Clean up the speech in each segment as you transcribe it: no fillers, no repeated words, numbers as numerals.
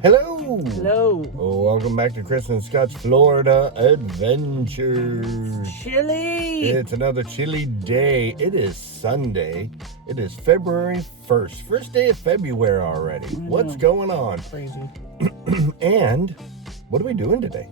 Hello. Hello. Oh, welcome back to Chris and Scott's Florida Adventures. Chilly. It's another chilly day. It is Sunday. It is February 1st. First day of February already. What's going on? Crazy. And what are we doing today?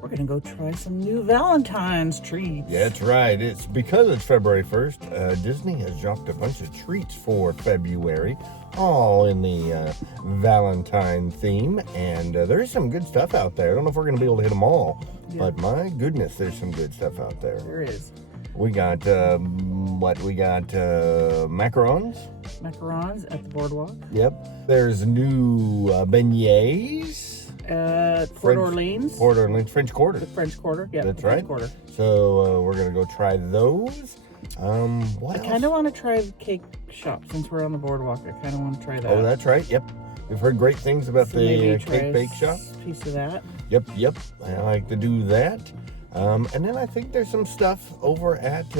We're going to go try some new Valentine's treats. That's right. It's because it's February 1st. Disney has dropped a bunch of treats for February, all in the Valentine theme. And there is some good stuff out there. I don't know if we're going to be able to hit them all, but my goodness, there's some good stuff out there. There is. We got, macarons. Macarons at the Boardwalk. Yep. There's new beignets. Port Orleans. French Quarter. The French Quarter. Yeah, that's French right. Quarter. So we're going to go try those. What I kind of want to try the cake shop since we're on the Boardwalk. I kind of want to try that. Oh, that's right. Yep. We've heard great things about the cake bake shop. Piece of that. Yep. I like to do that. And then I think there's some stuff over at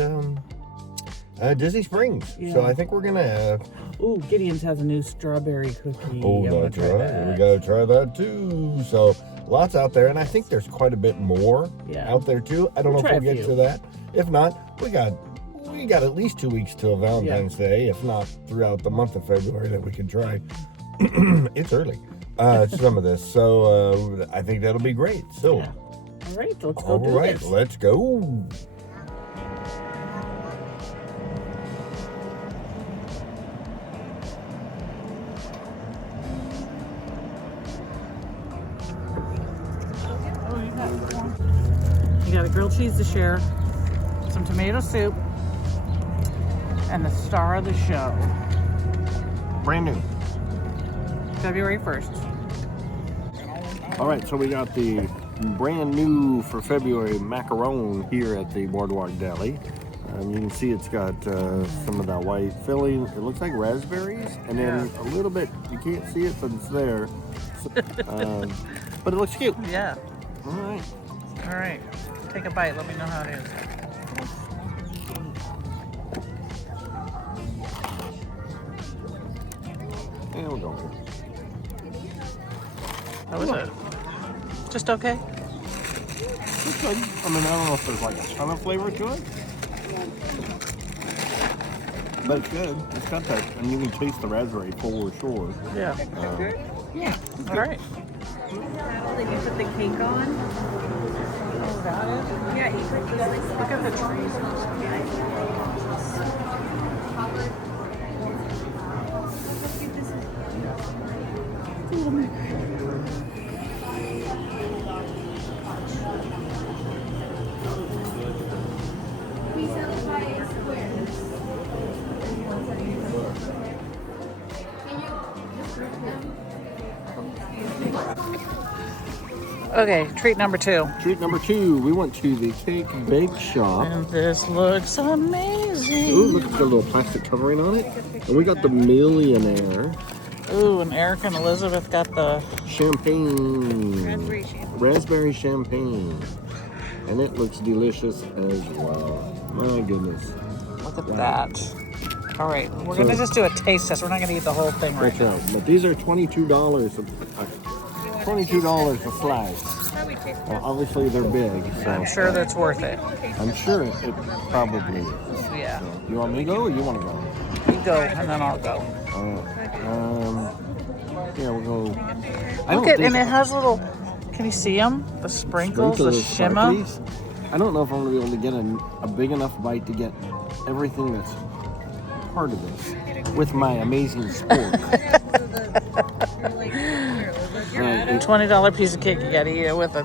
Disney Springs. Yeah. So I think we're going to... Ooh, Gideons has a new strawberry cookie. Oh, that's right. We got to try that too. So lots out there. And I think there's quite a bit more out there too. I don't know if we'll get to that. If not, we got at least 2 weeks till Valentine's Day. If not, throughout the month of February that we can try. It's early. Some of this. So I think that'll be great. So, all right, let's go do this. Let's go. You got a grilled cheese to share, some tomato soup, and the star of the show. Brand new. February 1st. All right, so we got the brand new for February macaron here at the Boardwalk Deli. You can see it's got some of that white filling. It looks like raspberries, and then a little bit, you can't see it, but it's there. So, but it looks cute. Yeah. All right. All right. Take a bite. Let me know how it is. And we'll go. How was it? Just okay? It's good. I mean, I don't know if there's like a ton of flavor to it. But it's good. It's got that, and you can taste the raspberry for sure. Yeah. Yeah. All right. Did you put the cake on? Oh, got it? Yeah, you put the Look at the trees. Okay, treat number 2. Treat number 2, we went to the cake bake shop. And this looks amazing. Ooh, look, it's got a little plastic covering on it. And we got the Millionaire. Ooh, and Eric and Elizabeth got the champagne. Raspberry champagne. And it looks delicious as well. My goodness. Look at that. All right, we're going to just do a taste test. We're not going to eat the whole thing right now. But these are $22 $22 a slice. Well, obviously they're big, so I'm sure that's worth it. I'm sure it probably is. Yeah. So, you want me to go or you want to go? You go, and then I'll go. Yeah, we'll go. Look at, and it has little. Can you see them? The sprinkles, the shimmer. Sparklies. I don't know if I'm going to be able to get a big enough bite to get everything that's part of this with my amazing spork. $20 piece of cake, you gotta eat it with a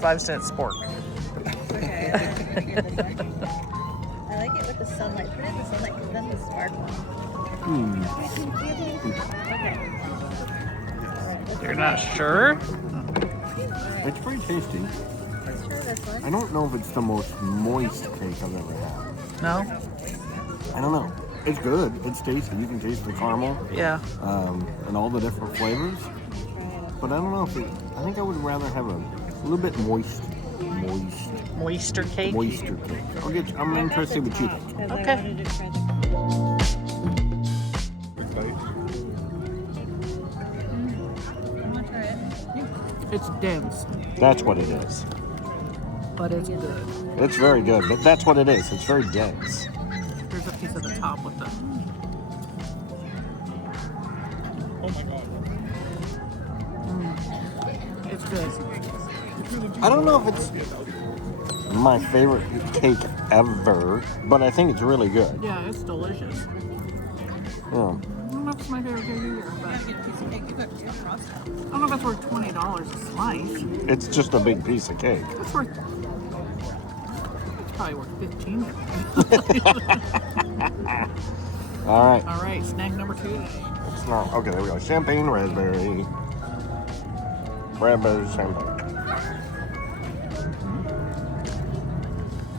5-cent spork. Okay. I like it with the sunlight. Put it in the sunlight because then the sparkle. Okay. You're not sure? It's pretty tasty. Let's try this one. I don't know if it's the most moist cake I've ever had. No? I don't know. It's good. It's tasty. You can taste the caramel. Yeah. And all the different flavors. But I don't know if I think I would rather have a little bit moister cake. I'm interested what you think. Okay. Want to try it? It's dense. That's what it is. But it's good. It's very good, but that's what it is. It's very dense. Here's a piece of the top with the... Oh my God. It's good. I don't know if it's my favorite cake ever, but I think it's really good. Yeah, it's delicious. Yeah. I don't know if it's my favorite cake either, but I don't know if it's worth $20 a slice. It's just a big piece of cake. It's worth... It's probably worth $15. All right. All right, snack number 2 today. It's not. Okay, there we go. Champagne, raspberry. Raspberry champagne.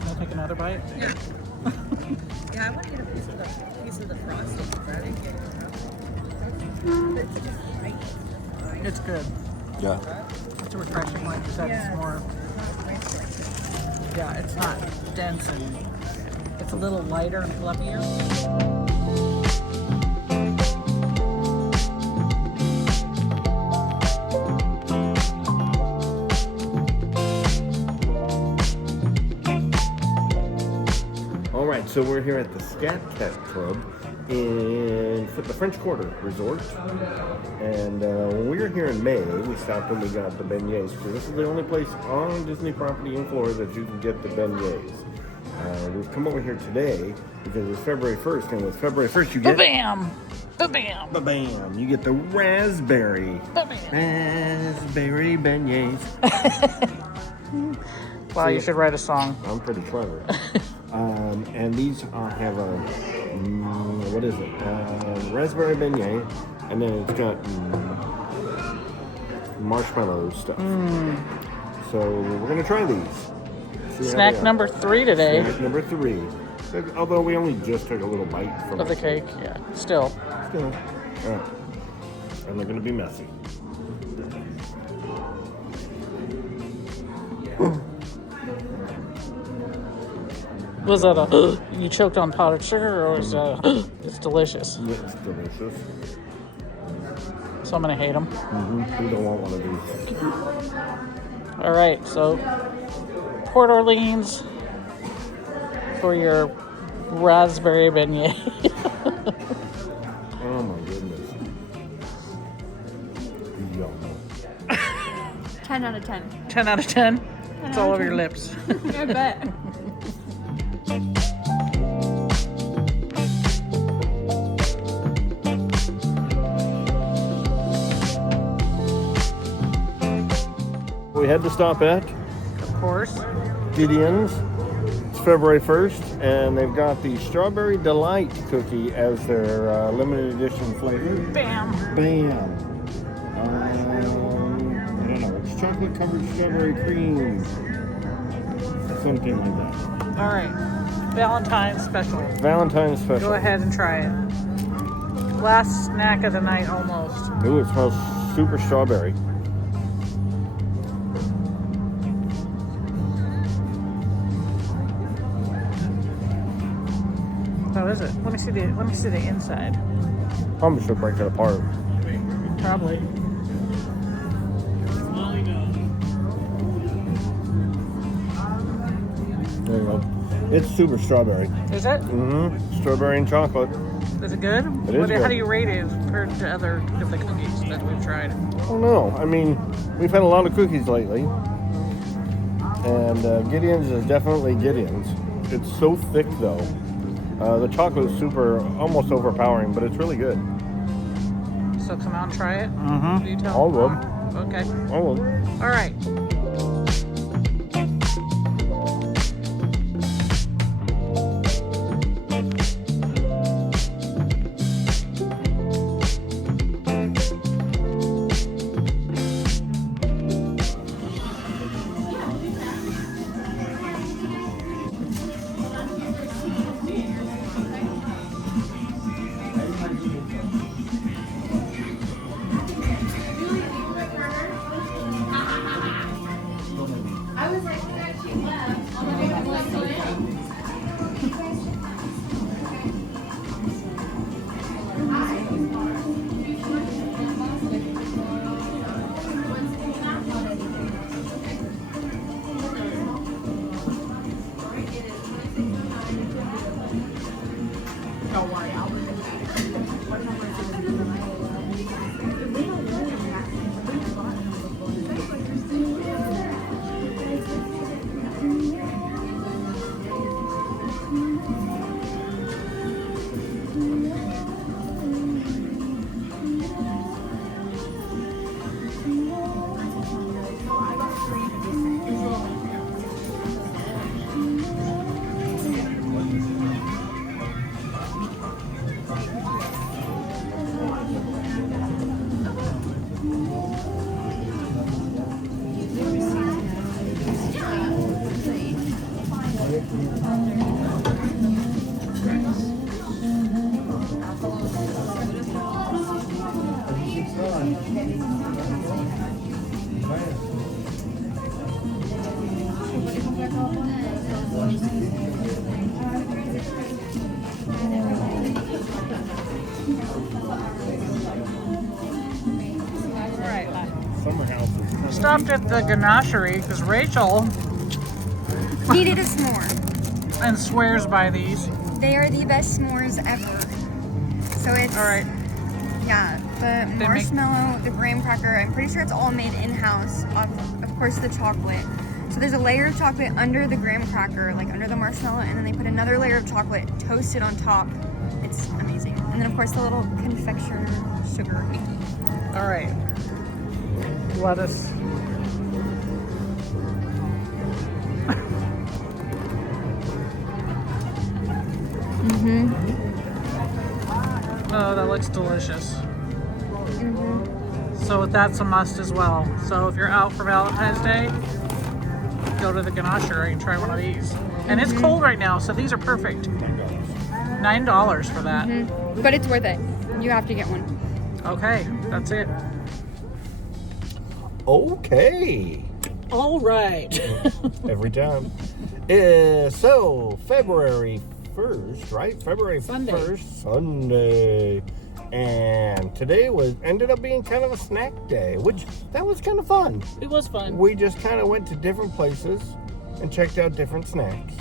Can I take another bite? Yeah. Yeah, I want to get a piece of the frosting bread. It's good. Yeah. It's refreshing, like you said. Yeah. It's more... Yeah, it's not dense and it's a little lighter and fluffier. All right, so we're here at the Scat Cat Club in the French Quarter Resort. And when we were here in May, we stopped and we got the beignets. So this is the only place on Disney property in Florida that you can get the beignets. We've come over here today because it's February 1st, and with February 1st you get... Ba-bam! Ba-bam! Ba-bam! You get the raspberry. Ba-bam! Raspberry beignets. Wow, you should write a song. I'm pretty clever. And these have a, what is it? Raspberry beignet, and then it's got marshmallow stuff. So we're going to try these. Snack number 3 today. Snack number 3. Although we only just took a little bite from of the cake, yeah. Still. All right. And they're going to be messy. Was that a you choked on powdered sugar, or is that it's delicious? It's delicious. So I'm gonna hate them. We don't want one of these. All right, so Port Orleans for your raspberry beignet. Oh my goodness. Yum. 10 out of 10. 10 out of 10. It's all over your lips. I bet. We had to stop at Of course. Gideons. It's February 1st, and they've got the Strawberry Delight cookie as their limited edition flavor. Bam. Bam! I don't know, it's chocolate covered strawberry cream. Something like that. All right. Valentine special. Valentine special. Go ahead and try it. Last snack of the night almost. Ooh, it smells super strawberry. How is it? Let me see the inside. Probably should break it apart. Probably. There you go. It's super strawberry. Is it? Mm-hmm. Strawberry and chocolate. Is it good? It is How good. do you rate it compared to other of the cookies that we've tried? Oh no, I mean, we've had a lot of cookies lately. And Gideons is definitely Gideons. It's so thick though. The chocolate is almost overpowering, but it's really good. So come out and try it? Mm-hmm. Do you tell All of them. Okay. All of them. All right. Don't worry, I'll bring it back. What number is stopped at the Ganachery because Rachel needed a s'more and swears by these. They are the best s'mores ever. So it's all right. Yeah, the marshmallow, the graham cracker. I'm pretty sure it's all made in-house. Of course, the chocolate. So there's a layer of chocolate under the graham cracker, like under the marshmallow, and then they put another layer of chocolate toasted on top. It's amazing. And then of course the little confectioner sugar. All right. Lettuce. Oh, that looks delicious. So that's a must as well. So if you're out for Valentine's Day, go to the Ganachery and try one of these. And it's cold right now, so these are perfect. $9 for that. But it's worth it. You have to get one. Okay, that's it. Okay. All right. Every time. So, February 1st, right? February Sunday. 1st, Sunday. And today ended up being kind of a snack day, which that was kind of fun. It was fun. We just kind of went to different places and checked out different snacks.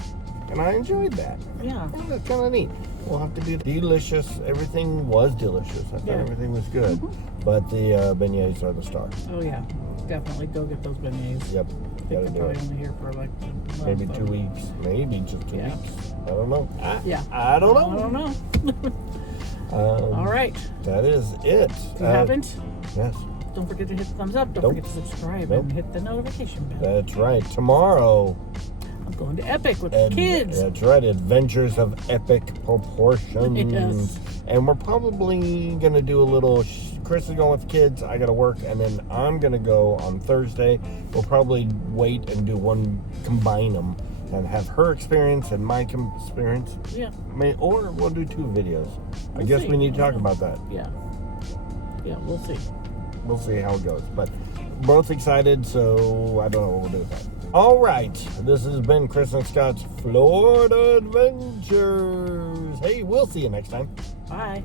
And I enjoyed that. Yeah. That's kind of neat. We'll have to do delicious. Everything was delicious. I thought everything was good. But the beignets are the star. Oh, yeah. Definitely go get those beignets. Yep. They're probably only here for like a month, maybe 2 weeks. Maybe just 2 weeks. I don't know. I don't know. I don't know. All right. That is it. If you haven't, yes. Don't forget to hit the thumbs up. Don't forget to subscribe and hit the notification bell. That's right. Tomorrow, I'm going to Epic with the kids. That's right. Adventures of epic proportions. Yes. And we're probably going to do a little... Chris is going with the kids. I got to work. And then I'm going to go on Thursday. We'll probably wait and do one, combine them. And have her experience and my experience. Yeah. Or we'll do 2 videos. I guess we need to talk about that. Yeah. Yeah, we'll see. We'll see how it goes. But both excited, so I don't know what we'll do with that. All right. This has been Chris and Scott's Florida Adventures. Hey, we'll see you next time. Bye.